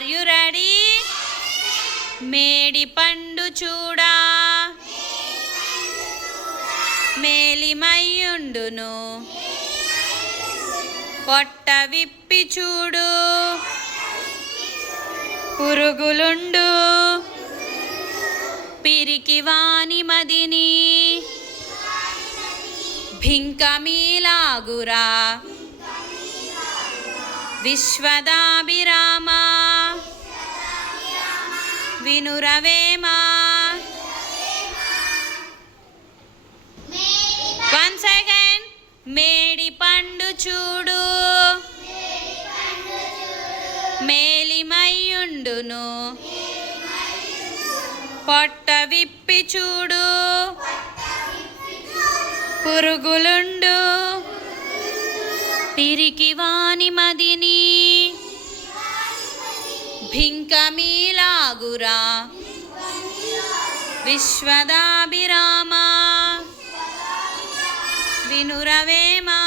Are you ready? మేడి పండు చూడా మేలిమయ్యుండును, పొట్ట విప్పి చూడు పురుగులుండు, పిరికి వాని మదిని భింకమీలాగురా విశ్వదాభిరామ వినురవేమా. Once again. మేడి పండు చూడు మేలిమయ్యుండును, పొట్ట విప్పి చూడు పురుగులుండు, పిరికి వాని మదిని భింకమీలాగురా విశ్వదాభిరామ వినురవేమా.